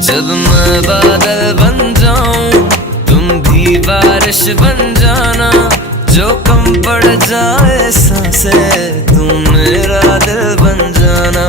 जब मैं बादल बन जाऊं तुम भी बारिश बन जाना, जो कम पड़ जाए सांसें तुम मेरा दिल बन जाना।